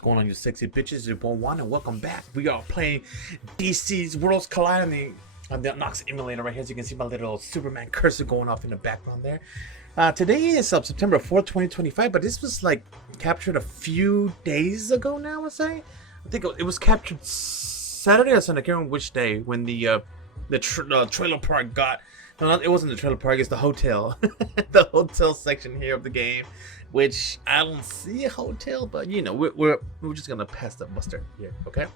What's going on, you sexy bitches? It's your boy Juan, and welcome back. We are playing DC's Worlds Collide on the NOX Emulator right here. As you can see my little Superman cursor going off in the background there. Today is September 4th, 2025, but this was like captured a few days ago now, I would say. I think it was captured Saturday or Sunday. I can't remember which day when the trailer park got... No, it wasn't the trailer park, it's the hotel. The hotel section here of the game. Which I don't see a hotel, but you know, we're just gonna pass the muster here, okay?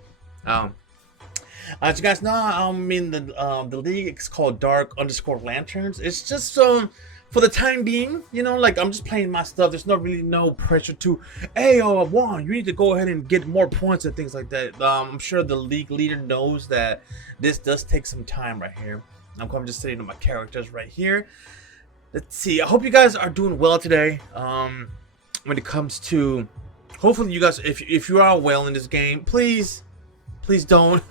As you guys know, I'm in the league. It's called Dark_Lanterns. It's just for the time being, you know, like I'm just playing my stuff. There's really no pressure to, hey, Juan, you need to go ahead and get more points and things like that. I'm sure the league leader knows that this does take some time right here. I'm just setting up my characters right here. Let's see. I hope you guys are doing well today. When it comes to, hopefully you guys, if you are well in this game, please don't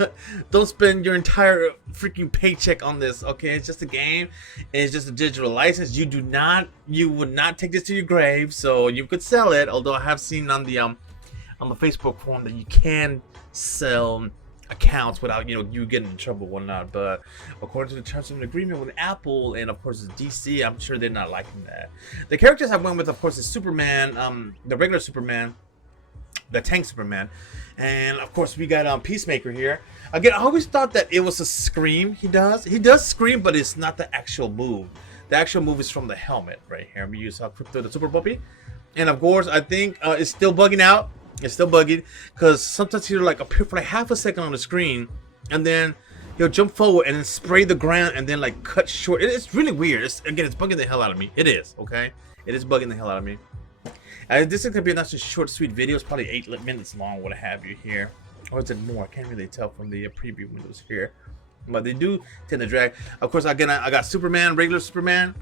spend your entire freaking paycheck on this. Okay, it's just a game. It's just a digital license. You would not take this to your grave. So you could sell it. Although I have seen on the Facebook forum that you can sell accounts without you getting in trouble or whatnot, but according to the terms of an agreement with Apple and of course it's DC, I'm sure they're not liking that. The characters I went with, of course, is Superman, the regular Superman, the tank Superman, and of course we got Peacemaker here. Again, I always thought that it was a scream. He does scream, but it's not the actual move. The actual move is from the helmet right here. We use Crypto the Super Puppy, and of course I think it's still bugging out. It's still buggy because sometimes he'll like appear for like half a second on the screen, and then he'll jump forward and then spray the ground and then like cut short. It's really weird. It's bugging the hell out of me. It is, okay? It is bugging the hell out of me. This is gonna be a nice short, sweet video. It's probably 8 minutes long. What have you here, or is it more? I can't really tell from the preview windows here, but they do tend to drag. Of course, I got Superman, regular Superman.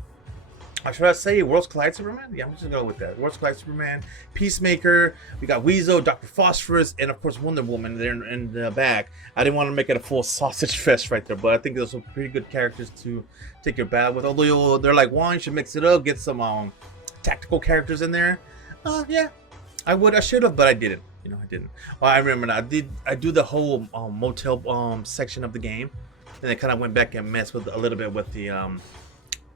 Should I say Worlds Collide Superman? Yeah, I'm just gonna go with that. Worlds Collide Superman, Peacemaker, we got Weasel, Dr. Phosphorus, and of course Wonder Woman there in the back. I didn't want to make it a full sausage fest right there, but I think those are pretty good characters to take your battle with. Although they're like, one, you should mix it up, get some tactical characters in there. Yeah, I should have, but I didn't. I didn't. Well, I remember now, I do the whole Motel section of the game, and I kind of went back and messed with a little bit with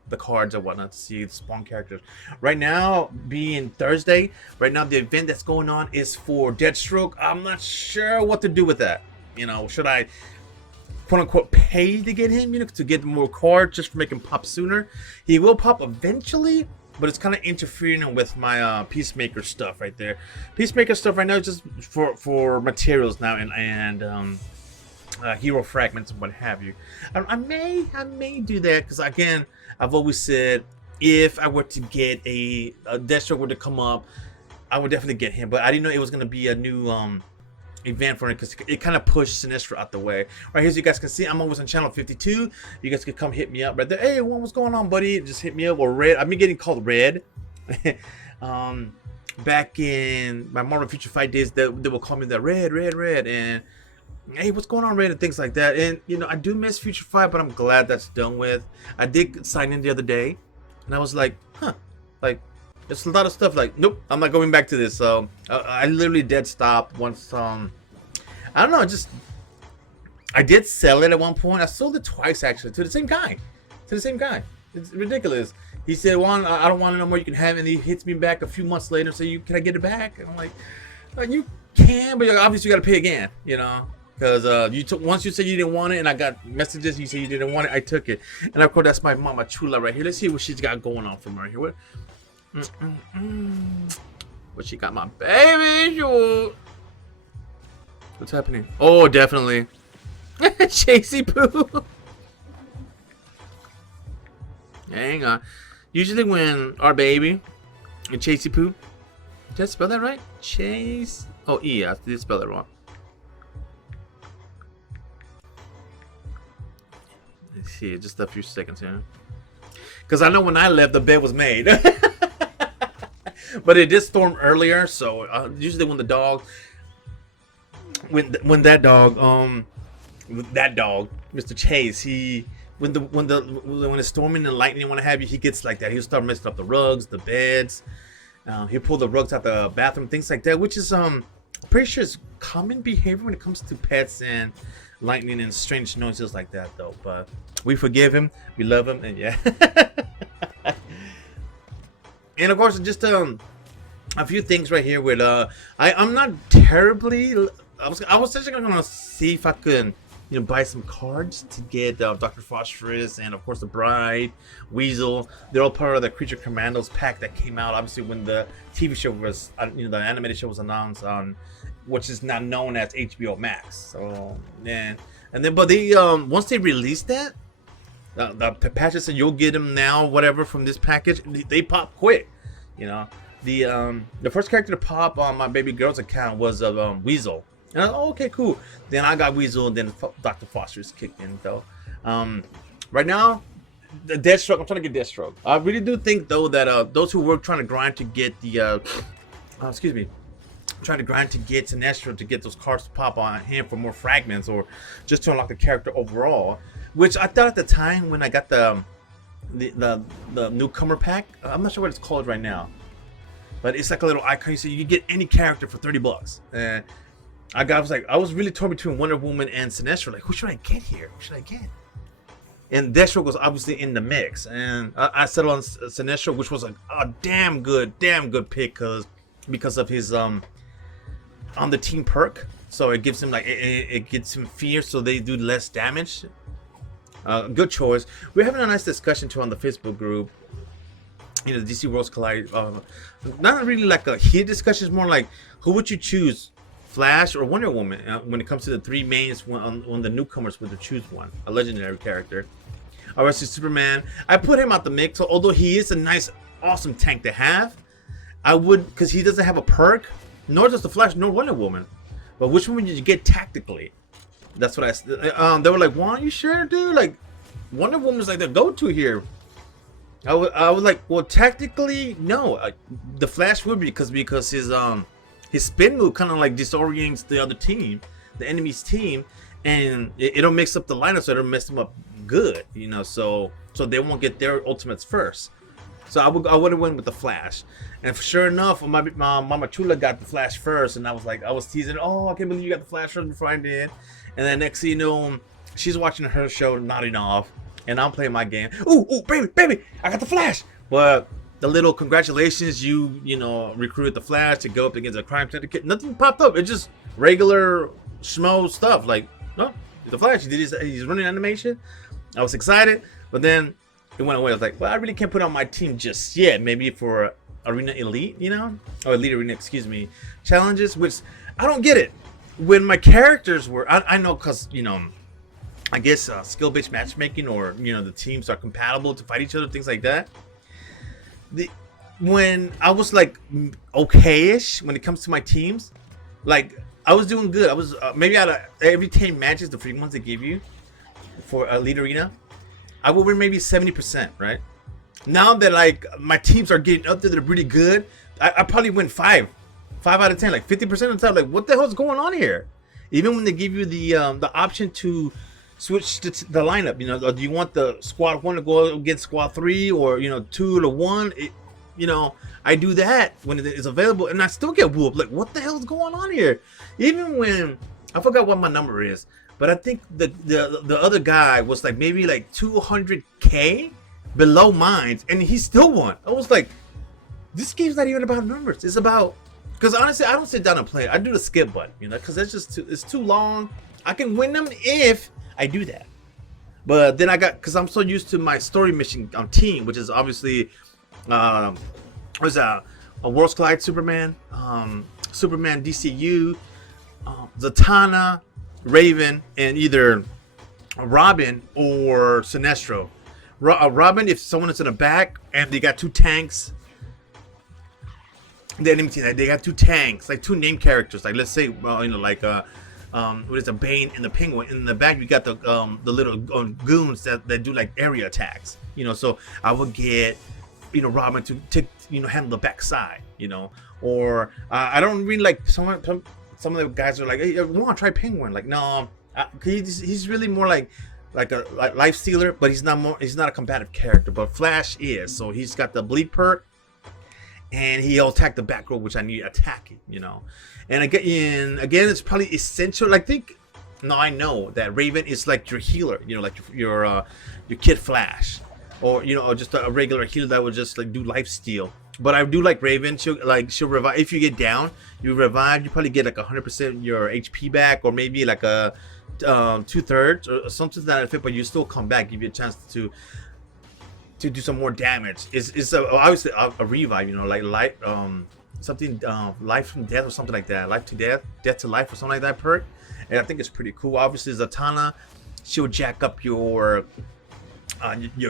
the cards and whatnot to see the spawn characters. Right now, being Thursday, right now the event that's going on is for Deathstroke. I'm not sure what to do with that. Should I quote unquote pay to get him, to get more cards just for making him pop sooner? He will pop eventually, but it's kind of interfering with my Peacemaker stuff right there. Peacemaker stuff right now is just for materials now and hero fragments and what have you. I may do that because again, I've always said if I were to get a Deathstroke were to come up, I would definitely get him. But I didn't know it was going to be a new event for it because it kind of pushed Sinestro out the way. Right here, as you guys can see, I'm always on channel 52. You guys can come hit me up right there. Hey, what's going on, buddy? Just hit me up. Or Red. I've been getting called Red. Back in my Marvel Future Fight days, they will call me the Red, and hey, what's going on, Red, and things like that. And I do miss Future Fight, but I'm glad that's done with. I did sign in the other day, and I was like, like there's a lot of stuff like, nope, I'm not going back to this. So I literally dead stopped once. I don't know, I did sell it at one point. I sold it twice actually to the same guy. It's ridiculous. He said, Juan, I don't want it no more. You can have it. And he hits me back a few months later. So can I get it back? And I'm like you can, but obviously you got to pay again. Because once you said you didn't want it, and I got messages, you said you didn't want it, I took it. And of course, that's my mama Chula right here. Let's see what she's got going on from right here. What she got, my baby? What's happening? Oh, definitely. Chasey Poo. Hang on. Usually when our baby and Chasey Poo, did I spell that right? Chase. Oh, E. I did spell it wrong. See, just a few seconds here, because I know when I left the bed was made. But it did storm earlier, so usually when the dog when that dog Mr. Chase, when it's storming and lightning and what have you, he gets like that. He'll start messing up the rugs, the beds. He'll pull the rugs out the bathroom, things like that, which is pretty sure it's common behavior when it comes to pets and lightning and strange noises like that, though. But we forgive him, we love him, and yeah. And of course, just a few things right here with I'm not terribly. I was actually gonna see if I could, you know, buy some cards to get Dr. Phosphorus and of course the Bride, Weasel. They're all part of the Creature Commandos pack that came out obviously when the TV show was, you know, the animated show was announced on, which is now known as HBO Max. So yeah, and then but they once they released that, the patches said you'll get them now, whatever, from this package. They pop quick, you know. The first character to pop on my baby girl's account was Weasel. And I was, oh, okay, cool. Then I got Weasel, and then Dr. Foster's kicked in, though. Right now, the Deathstroke, I'm trying to get Deathstroke. I really do think, though, that those who work trying to grind to get the, trying to grind to get Sinestro to get those cards to pop on him for more fragments or just to unlock the character overall, which I thought at the time when I got the newcomer pack, I'm not sure what it's called right now, but it's like a little icon, so you can get any character for $30. And I was really torn between Wonder Woman and Sinestro. Like, who should I get here? Who should I get? And Deathstroke was obviously in the mix, and I settled on Sinestro, which was like a damn good pick because of his on the team perk. So it gives him like it gets him fear, so they do less damage. Good choice. We're having a nice discussion too on the Facebook group. You know, the DC Worlds Collide. Not really like a heated discussion. It's more like, who would you choose, Flash or Wonder Woman? When it comes to the three mains, on the newcomers, would to choose one, a legendary character. Obviously, Superman. I put him out the mix. So although he is a nice, awesome tank to have, I would, because he doesn't have a perk, nor does the Flash, nor Wonder Woman. But which one would you get tactically? That's what they were like, Juan, you sure, dude? Like, Wonder Woman's like the go-to here. I was like, well, tactically, no. The Flash would be because his spin move kind of like disorients the other team, the enemy's team, and it'll mix up the lineup, so it'll mess them up good, you know. So they won't get their ultimates first. So I would have went with the Flash, and sure enough, my Mama Chula got the Flash first, and I was teasing, oh, I can't believe you got the Flash first before I did. And then next thing you know, she's watching her show, nodding off, and I'm playing my game. Ooh, baby, I got the Flash. But the little congratulations, you know, recruited the Flash to go up against a crime syndicate. Nothing popped up. It's just regular schmo stuff. Like, no, the Flash, he's running animation. I was excited, but then it went away. I was like, well, I really can't put on my team just yet. Maybe for Arena Elite, you know, or Elite Arena, excuse me, challenges, which I don't get it. When my characters were, I know, because, you know, I guess skill-based matchmaking, or, you know, the teams are compatible to fight each other, things like that. When I was like okay-ish when it comes to my teams, like I was doing good. I was maybe out of every 10 matches, the free ones they give you for Elite Arena, I would win maybe 70%, right? Now that like my teams are getting up there, they're really good, I probably win 5 out of 10, like 50% of the time. Like, what the hell's going on here? Even when they give you the option to switch to the lineup, you know, do you want the squad 1 to go against squad 3, or, you know, 2 to 1? You know, I do that when it is available, and I still get whooped. Like, what the hell's going on here? Even when I forgot what my number is, but I think the other guy was like maybe like 200k below mine, and he still won. I was like, this game's not even about numbers. It's about, because honestly, I don't sit down and play. I do the skip button, you know, because it's too long. I can win them if I do that. But then because I'm so used to my story mission on team, which is obviously was a Worlds Collide Superman, Superman DCU, Zatanna, Raven, and either Robin or Sinestro. Robin, if someone is in the back and they got 2 tanks, the enemy team, they got 2 tanks, like 2 named characters. Like, let's say, you know, like what is a Bane and the Penguin. In the back, you got the little goons that do like area attacks. You know, so I would get, you know, Robin to you know, handle the backside. You know, or I don't really like some of the guys are like, hey, we want to try Penguin. Like, no, he's really more like a life stealer, but he's not a combative character. But Flash is, so he's got the bleed perk. and he'll attack the back row, which I need attacking, you know. And again, it's probably essential. I think, no, I know that Raven is like your healer, you know, like your Kid Flash, or you know, just a regular healer that would just like do life steal. But I do like Raven. She'll revive if you get down. You revive. You probably get like 100% your HP back, or maybe like a 2/3 or something to that effect. But you still come back, give you a chance to do some more damage. It's obviously a revive. You know, like life something life from death or something like that. Life to death, death to life or something like that perk. And I think it's pretty cool. Obviously, Zatanna, she'll jack up your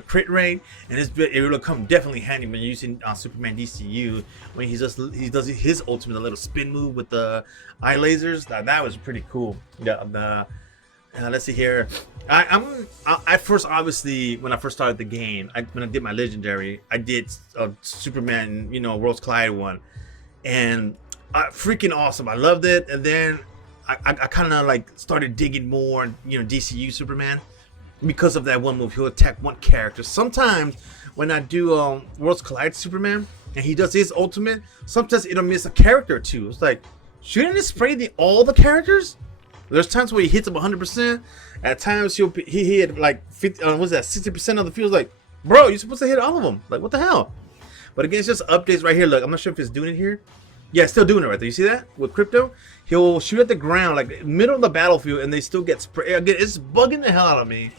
crit rate, and it will come definitely handy when you're using Superman DCU when he does his ultimate, a little spin move with the eye lasers. That was pretty cool. Yeah. Let's see here. I first, obviously, when I first started the game, when I did my legendary, I did Superman, you know, Worlds Collide one, and freaking awesome. I loved it, and then I kind of like started digging more, you know, DCU Superman. Because of that one move, he'll attack one character. Sometimes when I do Worlds Collide Superman and he does his ultimate, sometimes it'll miss a character or two. It's like, shouldn't it spray all the characters? There's times where he hits them 100%. At times he hit like 50, what's that, 60% of the field. Like, bro, you're supposed to hit all of them. Like, what the hell? But again, it's just updates right here. Look, I'm not sure if it's doing it here. Yeah, it's still doing it right there. You see that? With Crypto, he'll shoot at the ground, like middle of the battlefield, and they still get sprayed. Again, it's bugging the hell out of me.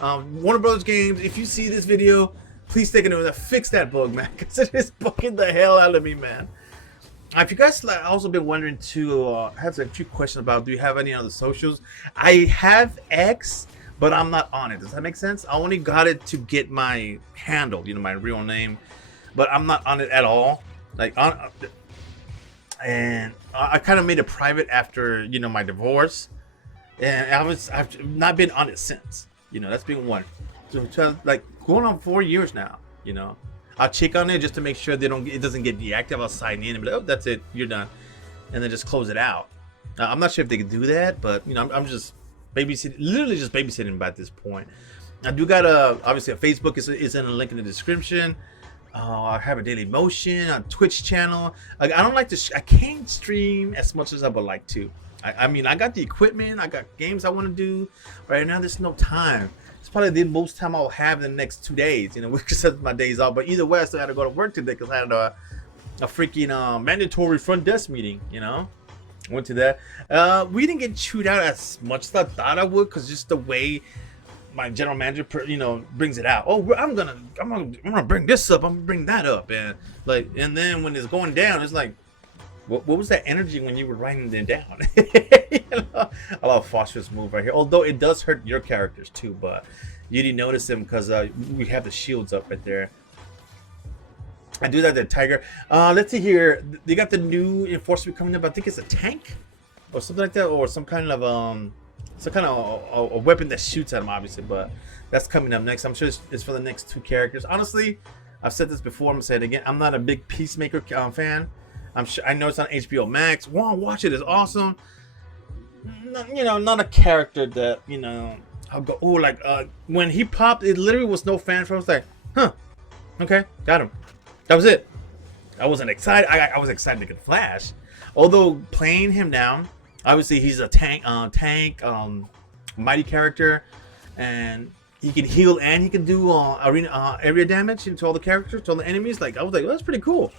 Warner Brothers Games, if you see this video, please take a note, fix that bug, man, because it is bugging the hell out of me, man. If you guys also been wondering to have a few questions about, do you have any other socials? I have X, but I'm not on it. Does that make sense? I only got it to get my handle, you know, my real name, but I'm not on it at all. Like, and I kind of made it private after, you know, my divorce, and I've not been on it since. You know, that's been one. So like going on 4 years now. You know, I'll check on it just to make sure it doesn't get deactivated. I'll sign in and be like, oh, that's it, you're done, and then just close it out. I'm not sure if they can do that, but you know, I'm just babysitting, literally just babysitting by this point. I do got obviously a Facebook is in a link in the description. I have a Daily Motion, a Twitch channel. Like, I don't like to. I can't stream as much as I would like to. I mean, I got the equipment, I got games I want to do. Right now, there's no time. It's probably the most time I'll have in the next 2 days, you know, because of my days off. But either way, I still had to go to work today because I had a freaking mandatory front desk meeting, you know. Went to that. We didn't get chewed out as much as I thought I would, because just the way my general manager, you know, brings it out. Oh, I'm gonna bring this up. I'm gonna bring that up, and like, and then when it's going down, it's like, what was that energy when you were writing them down? You know, I love Foster's move right here. Although it does hurt your characters too, but you didn't notice them because we have the shields up right there. I do that to Tiger. Let's see here. They got the new enforcement coming up. I think it's a tank or something like that, or some kind of a weapon that shoots at them, obviously. But that's coming up next. I'm sure it's for the next 2 characters. Honestly, I've said this before. I'm gonna say it again. I'm not a big Peacemaker fan. I know it's on HBO Max. Juan, watch it. It's awesome. You know, not a character that, you know, I'll go, oh, like when he popped, it literally was no fan for. I was like, huh, okay, got him. That was it. I wasn't excited. I was excited to get Flash, although playing him down, obviously he's a tank, mighty character, and he can heal and he can do area damage into all the characters, to all the enemies. Like, I was like, well, that's pretty cool.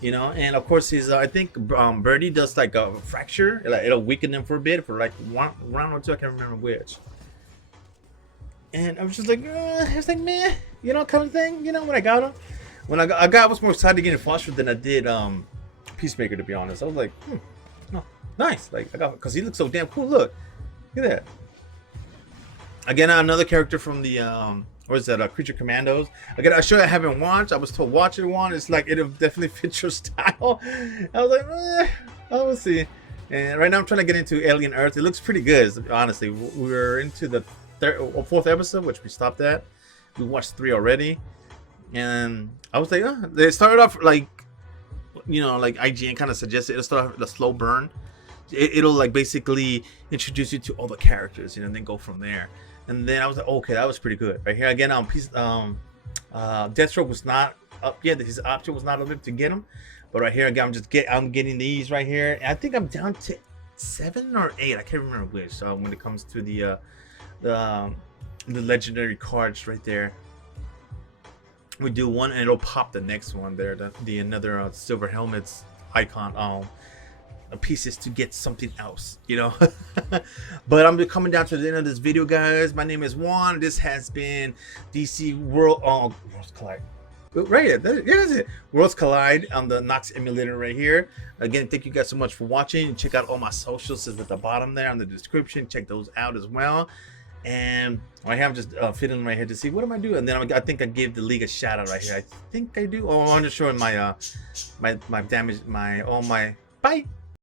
You know, and of course his I think Birdie does like a fracture. It'll weaken them for a bit, for like 1 round or 2. I can't remember which. And I was just like, it's like, meh, you know, kind of thing. You know, when I got him, I was more excited to get in Foster than I did Peacemaker, to be honest. I was like, oh, nice. Like, I got, because he looks so damn cool. Look at that. Again, another character from the what is that? Creature Commandos. Again, I haven't watched. I was told watch it one. It's like it'll definitely fit your style. I was like, I will see. And right now I'm trying to get into Alien Earth. It looks pretty good, honestly. We're into the 4th episode, which we stopped at. We watched 3 already, and I was like, they started off like, you know, like IGN kind of suggested. It'll start off the slow burn. It'll like basically introduce you to all the characters, you know, and then go from there. And then I was like, okay, that was pretty good. Right here again, Deathstroke was not up yet. His option was not up to get him. But right here again, I'm getting these right here. I think I'm down to 7 or 8. I can't remember which. When it comes to the legendary cards right there, we do one and it'll pop the next one there. The another silver helmets icon pieces to get something else, you know. But I'm coming down to the end of this video, guys. My name is Juan. This has been DC Worlds Collide. Right, that's it. Worlds Collide on the NOX Emulator right here. Again, thank you guys so much for watching. Check out all my socials is at the bottom there on the description. Check those out as well. And right here, I'm just fiddling right here to see what am I doing. And then I think I gave the league a shout out right here. I think I do. Oh, I'm just showing my my damage, my bye.